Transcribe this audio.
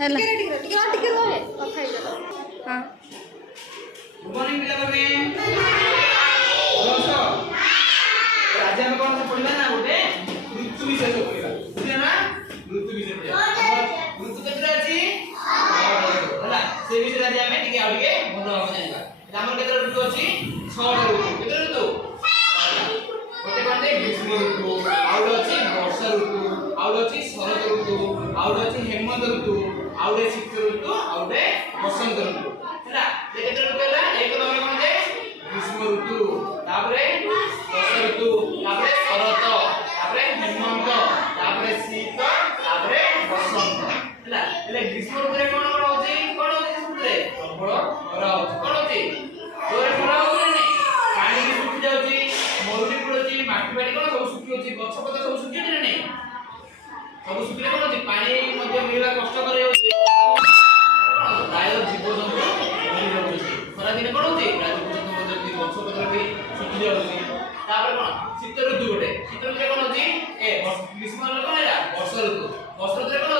ହେଲା हाँ good morning पिलाने दोस्तों आज हम कौन सा पढ़िबा ना गोटे ऋतु विषय पढ़िबा बुझिया ना ऋतु विषय पढ़िबा ऋतु केतरा अछि होला से विषय आज हम टिके आउ टिके मन हम जानिबा हमर केतरा ऋतु अछि 6 टा ऋतु केतरा ऋतु गोटे कोनते ग्रीष्म ऋतु आउ अछि वर्षा ऋतु आउ अछि शरद ऋतु आउ अछि हेमंत ऋतु आउ शीत ऋतु आउ बसंत ऋतु ହେଲା କେତେ ଋତୁ ହେଲା ଏକ ନମ୍ବର କୋन ଯେ ଗ୍ରୀଷ୍ମ ଋତୁ ତାପରେ ବର୍ଷା ଋତୁ ତାପରେ ଶରତ ତାପରେ ହେମନ୍ତ ତାପରେ ଶୀତ ତାପରେ ବସନ୍ତ ହେଲା ହେଲେ ଗ୍ରୀଷ୍ମ ଋତୁରେ କୋନ କୋନ होची ଋତୁରେ ପ୍ରବଳ ଖରା होची କୋନ होची ଜୋରେ ଖରା होची ନେ ପାଣି ବି ଶୁଖି ଯାଉଛି ମରୁଡ଼ି ପଡୁଛି ମାଟି ପାଣି କୋନ ସବୁ ଶୁଖି ଯାଉଛି ଗଛ ପତ୍ର ସବୁ ଶୁଖି ଯାଉଛି ନେ ସବୁ ଶୁଖିଲେ କୋନ होची ପାଣି ମଧ୍ୟ ମିଳିବା କଷ୍ଟ କରି ଯାଉଛି ପ୍ରାୟ ଜୀବଜନ୍ତୁ ଖରା ଦିନେ କଣ ହଉଛି ପ୍ରାୟ ଜୀବଜନ୍ତୁ ମଧ୍ୟ ଗଛ ପତ୍ର ବି ଶୁଖି ଯାଉଛି ତାପରେ କଣ ଶୀତ ଋତୁ ଗୋଟେ ଶୀତ ଋତୁରେ କଣ ହଉଛି ଗ୍ରୀଷ୍ମ ଋତୁ କଣ ହେଲା ବର୍ଷା ଋତୁ ବର୍ଷା ଋତୁରେ କଣ